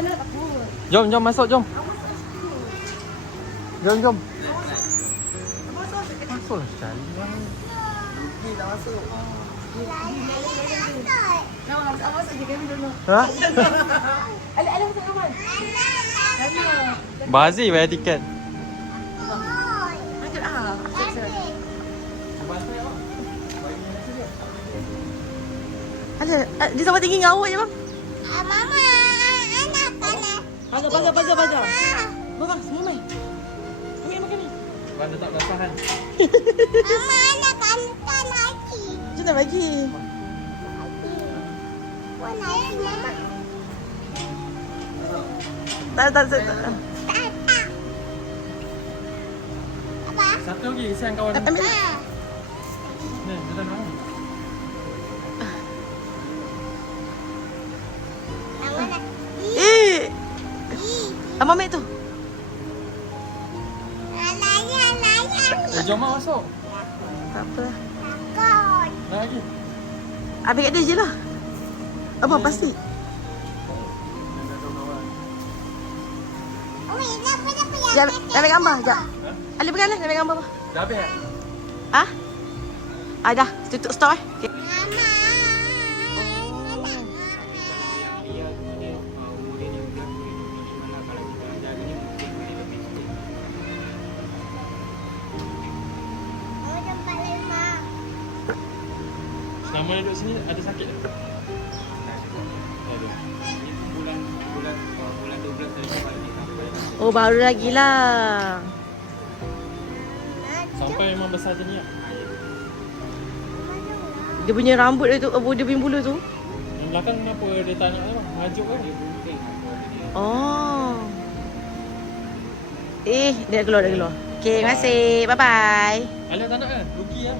lah takut. Jom masuk jom. Jom. Masuk lah sekali. Ni dah masuk. Nak masuk je kami dulu. Ha? Ala masuk kawan. Bazir bayar tiket. Angkat ah. Ala, dia sama tinggi dengan awak je bang. Mama, anak panas. Pagar. Bang, semua mai. Ambil makan ni. Mana tak basahan. Mama, anak panas lagi. Jom nak bagi. Buat lagi, Mama. Tak. Tak. Apa? Satu lagi kesian kawan. Ambil. Ni, dia dah nak. Mama nak. Abang ambil tu. Alaya. Jom mak masuk. Tak apa. Takut. Lagi. Ambil kat dia je lah. Abang pasti. Oi, siapa yang Jangan ambil gambar. Sekejap. Ali pegang lah. Ambil gambar. Dah habis tak? Ah? Dah. Tutup stop Okay. Mama. Oh, tempat lima. Selama duduk sini ada sakit tak? Tak ada. Bulan 12 tadi sampai Oh, baru lagi lah. Sampai memang besar macam ni tak? Dia punya rambut dia tu, dia punya bulu tu. Yang belakang kenapa dia tak nak lah? Hajuk kan? Oh. Dia dah keluar. Okay, terima kasih. Bye-bye. Alia tak nak kan? Rugi lah.